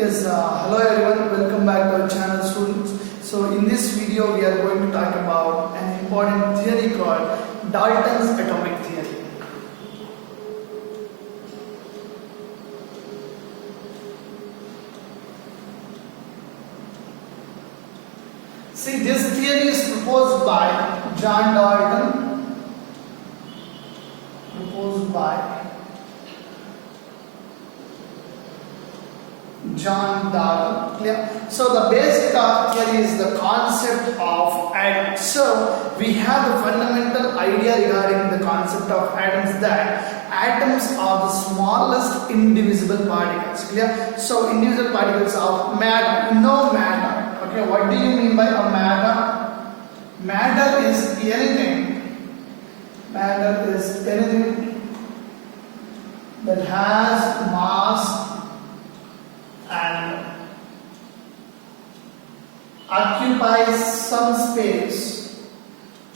Yes, hello everyone, welcome back to our channel students. So in this video we are going to talk about an important theory called Dalton's atomic theory. See, this theory is proposed by John Dalton, Clear? So the basic of theory is the concept of atoms. So we have the fundamental idea regarding the concept of atoms, that atoms are the smallest indivisible particles. Clear? So indivisible particles of matter. No matter. Okay, what do you mean by a matter? Matter is anything. Matter is anything that has mass and occupies some space.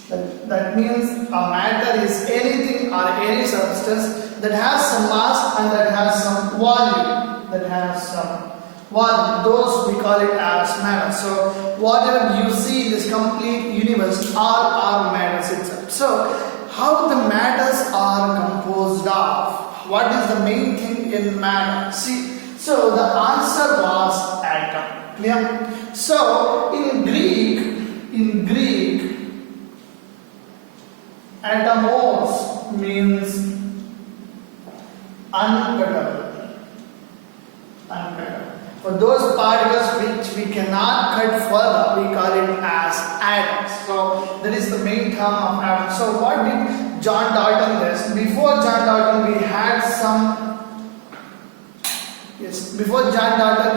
That means a matter is anything or any substance that has some mass and that has some volume. Those we call it as matter. So whatever you see in this complete universe all are matters itself. So how the matters are composed of? What is the main thing in matter? See, so the answer was atom. Clear? So in Greek, atomos means uncuttable. For those particles which we cannot cut further, we call it as atoms. So that is the main term of atom. So what did John Dalton do? Before John Dalton,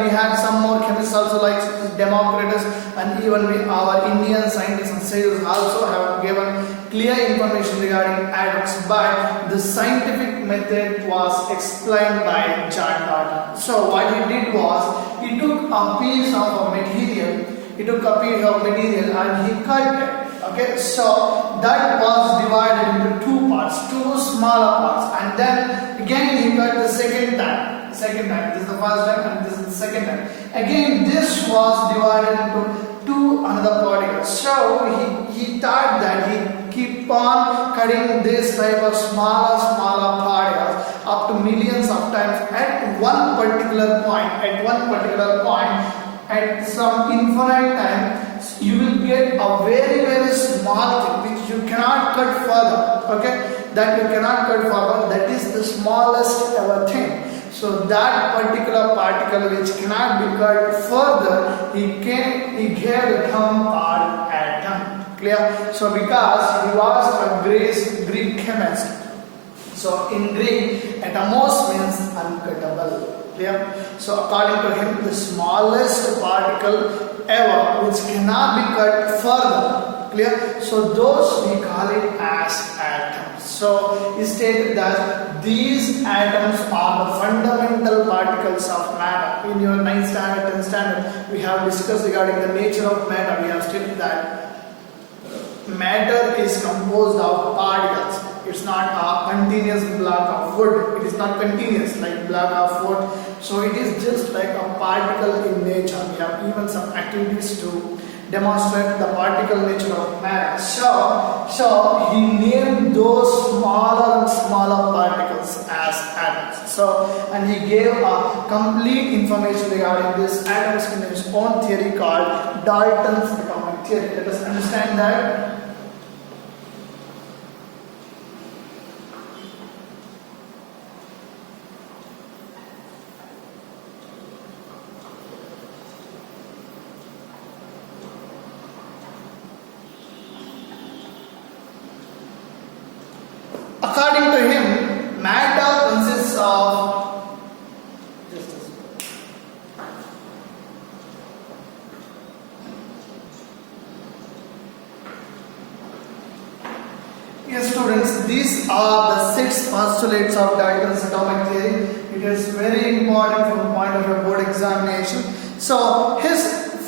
we had some more chemists also, like Democritus, and even our Indian scientists and sailors also have given clear information regarding atoms, but the scientific method was explained by John Dalton. So what he did was, he took a piece of material and he cut it. Okay, so that was divided into two parts, two smaller parts, and then again he cut the second time. This is the first time and this is the second time. Again this was divided into two another particles. So he thought that he keep on cutting this type of smaller particles up to millions of times at one particular point. At some infinite time, you will get a very, very small thing which you cannot cut further. Okay, that you cannot cut further. That is the smallest ever thing. So that particular particle which cannot be cut further, he gave the term called atom. Clear? So because he was a Greek chemist. So in Greek, atomos means uncuttable. Clear? So according to him, the smallest particle ever which cannot be cut further. Clear? So those we call it as atoms. So he stated that these atoms are the fundamental particles of matter. In your 9th standard, 10th standard, we have discussed regarding the nature of matter. We have stated that matter is composed of particles. It's not a continuous block of wood. It is not continuous like block of wood. So it is just like a particle in nature. We have even some activities to demonstrate the particle nature of matter. So he named those smaller and smaller particles as atoms. So, and he gave a complete information regarding this atoms in his own theory called Dalton's atomic theory. Let us understand that. According to him, matter consists of Yes, students, these are the 6 postulates of Dalton's atomic theory. It is very important from the point of a board examination. So his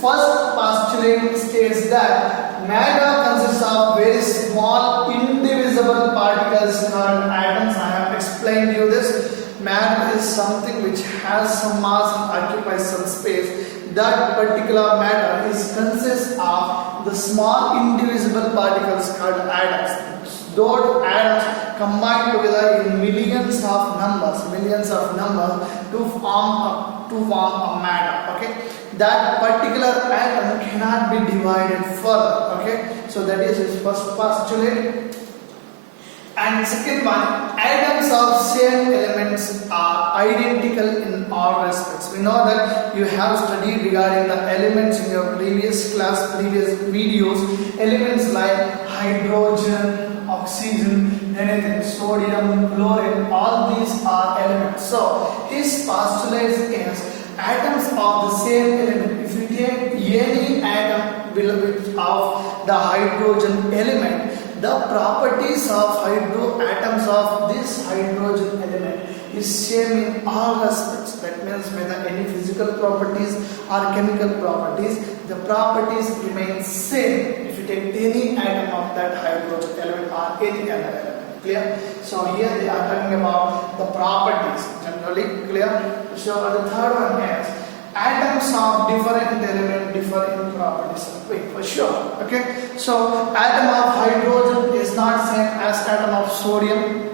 first postulate states that matter consists of very small indivisible particles called atoms. I have explained you this. Matter is something which has some mass and occupies some space. That particular matter is consists of the small indivisible particles called atoms. Those atoms combine together in millions of numbers to form a matter. Okay, that particular atom cannot be divided further. Okay, so that is his first postulate. And second one, atoms of same elements are identical in all respects. We know that you have studied regarding the elements in your previous class, previous videos. Elements like hydrogen, oxygen, anything, sodium, chlorine, all these are elements. So his postulate is atoms of the same element. If you take any atom of the hydrogen element, the properties of atoms of this hydrogen element is same in all respects. That means whether any physical properties or chemical properties, the properties remain same if you take any atom of that hydrogen element or any other element. Clear? So here they are talking about the properties generally. Clear? So the third one is atoms of different elements differ in properties. Wait, for sure. Okay. So atom of hydrogen is not same as atom of sodium.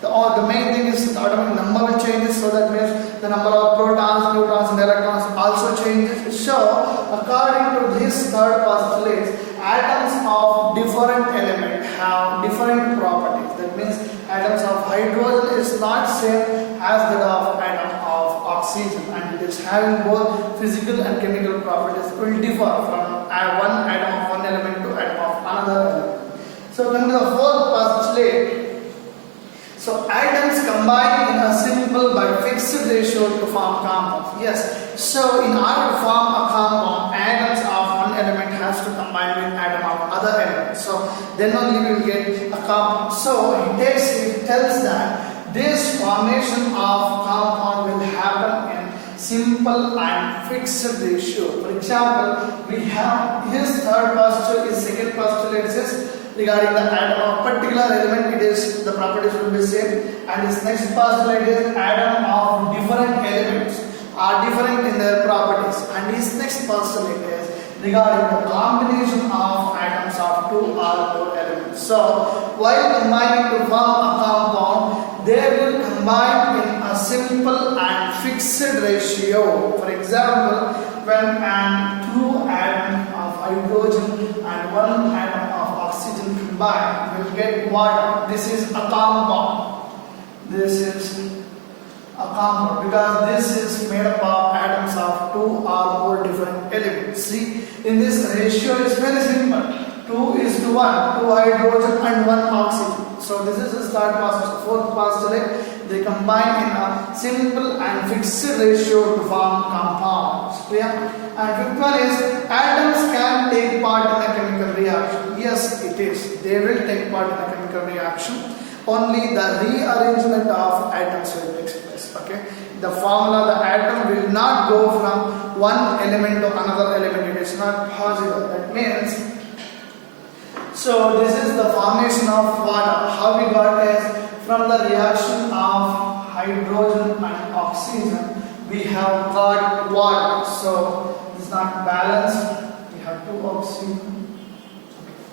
The main thing is the atomic number will changes, so that means the number of protons, neutrons, and electrons also changes. So according to this third postulate, atoms of different elements have different properties. That means atoms of hydrogen is not same as that of atom of oxygen, and it is having both physical and chemical properties will differ from one atom of one element to atom of another element. So coming to the fourth postulate, so atoms combine in a simple but fixed ratio to form compounds. Yes. So in order to form a compound, atoms of one element has to combine with atom of other element. So then only we will get a compound. So it tells that this formation of compound will happen in simple and fixed ratio. For example, we have his third postulate, his second postulate is regarding the atom of particular element, it is the properties will be same, and his next postulate is atom of different elements are different in their properties, and his next postulate is regarding the combination of atoms of two or more elements. So while combining to form a compound, they will combine in a simple and fixed ratio. For example, when two atoms of hydrogen and one atom of oxygen combined, we will get water. This is a compound. This is a compound because this is made up of atoms of two or more different elements. See, in this ratio is very simple. 2:1, 2 hydrogen and 1 oxygen. So this is the third postulate. Fourth postulate, they combine in a simple and fixed ratio to form compounds. Clear? And fifth one is atoms can take part in a chemical reaction. Yes, it is. They will take part in a chemical reaction. Only the rearrangement of atoms will take place. Okay. The formula, the atom will not go from one element to another element. It is not possible. That means, so this is the formation of water. How we got is from the reaction of hydrogen and oxygen, we have got water. So this is not balanced. We have two oxygen.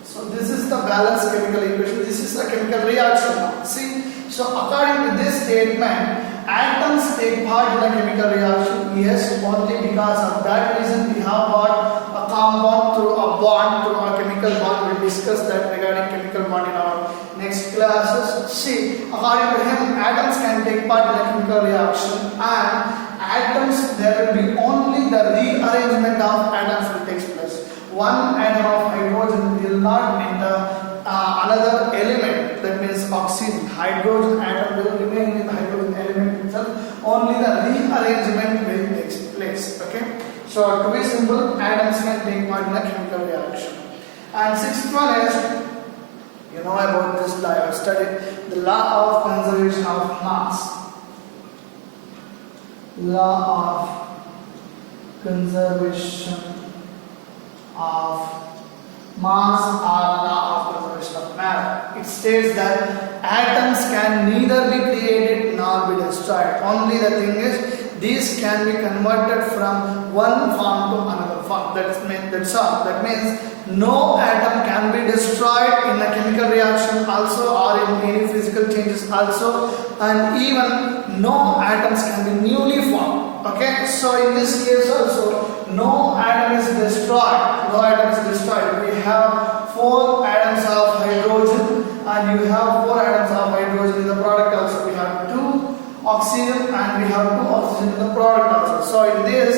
So this is the balanced chemical equation. This is a chemical reaction now. See, so according to this statement, atoms take part in a chemical reaction. Yes, only because of that reason we have got a compound through a bond, through a chemical bond. We'll discuss that regarding chemical bond in our next classes. See, according to him, atoms can take part in a chemical reaction, and atoms, there will be only the rearrangement of atoms will take place. One atom of hydrogen will not enter another element, that means oxygen. Hydrogen atom will remain in the hydrogen element itself. Only the rearrangement will take place. Okay. So to be simple, atoms can take part in a chemical reaction. And sixth one is, you know about this law, I have studied the law of conservation of mass. Law of conservation of mass or law of conservation of matter. It states that atoms can neither be created nor be destroyed. destroyed. Only the thing is, these can be converted from one form to another form. That's all. That means no atom can be destroyed in a chemical reaction also, or in any physical changes also, and even no atoms can be newly formed. Okay, so in this case also, no atom is destroyed. No atom is destroyed. We have 4 atoms of hydrogen, and you have 4 atoms of hydrogen in the product also. We have 2 oxygen and we have 2 oxygen in the product also. So in this,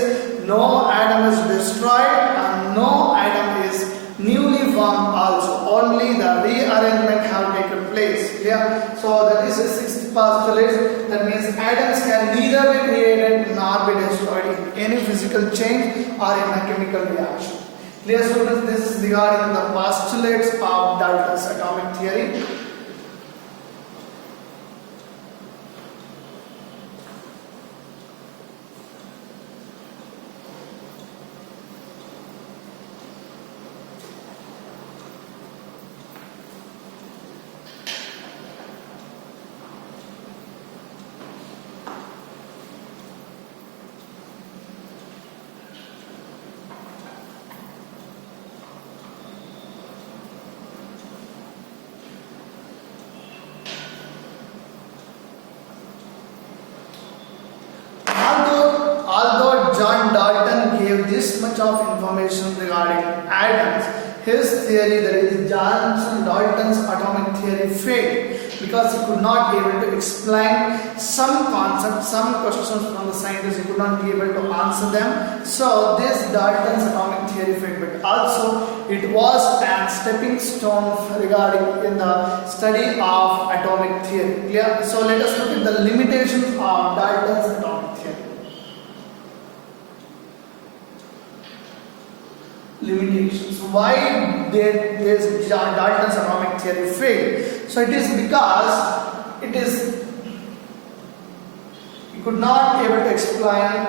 no atom is destroyed and no atom is newly formed also. Only the rearrangement have taken place. Yeah. So that is the 6th postulate. That means atoms can neither be created nor be destroyed in any physical change or in a chemical reaction. Clear, students? This is regarding the postulates of Dalton's atomic theory. Although John Dalton gave this much of information regarding atoms, his theory, that is Dalton's atomic theory, failed because he could not be able to explain some concepts, some questions from the scientists. He could not be able to answer them. So this Dalton's atomic theory failed, but also it was a stepping stone regarding in the study of atomic theory. Clear? So let us look at the limitations of Dalton's atomic theory. Limitations. Why did this Dalton's atomic theory fail? So it is because he could not be able to explain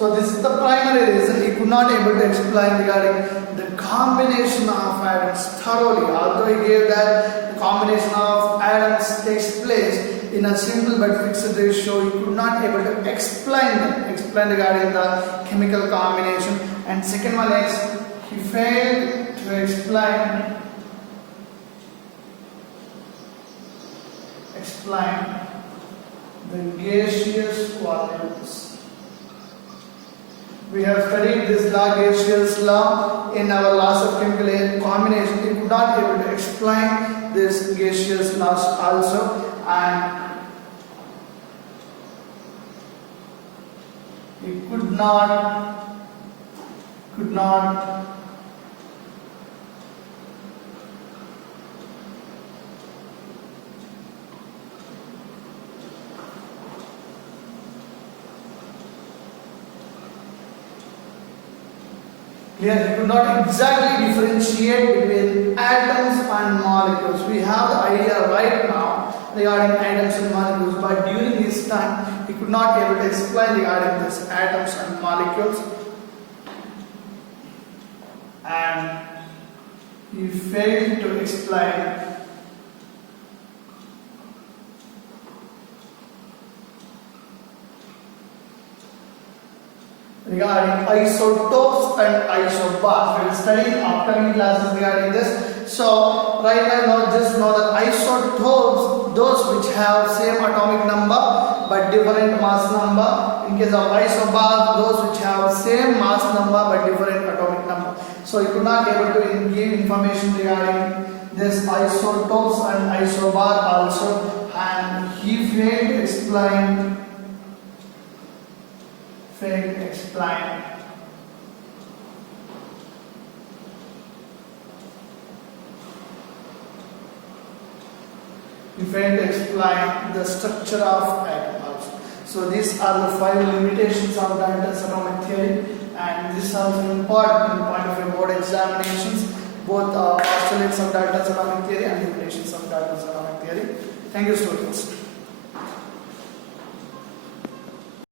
So this is the primary reason he could not able to explain regarding the combination of atoms thoroughly. Although he gave that the combination of atoms takes place in a simple but fixed ratio, he could not able to explain regarding the chemical combination. And second one is he failed to explain the gaseous qualities. We have studied this law, Gaseous law, in our laws of chemical combination. We could not be able to explain this gaseous laws also, and we could not Here we could not exactly differentiate between atoms and molecules. We have the idea right now regarding atoms and molecules, but during this time he could not be able to explain regarding this atoms and molecules, and he failed to explain regarding isotopes and isobars. We will study in upcoming classes regarding this. So right now just know that isotopes, those which have same atomic number but different mass number. In case of isobars, those which have same mass number but different atomic number. So you could not be able to give information regarding this isotopes and isobar also, and he failed to explain the structure of atom also. So these are the 5 limitations of Dalton's atomic theory, and this is also important in point of view board examinations, both postulates of Dalton's atomic theory and limitations of Dalton's atomic theory. Thank you, students.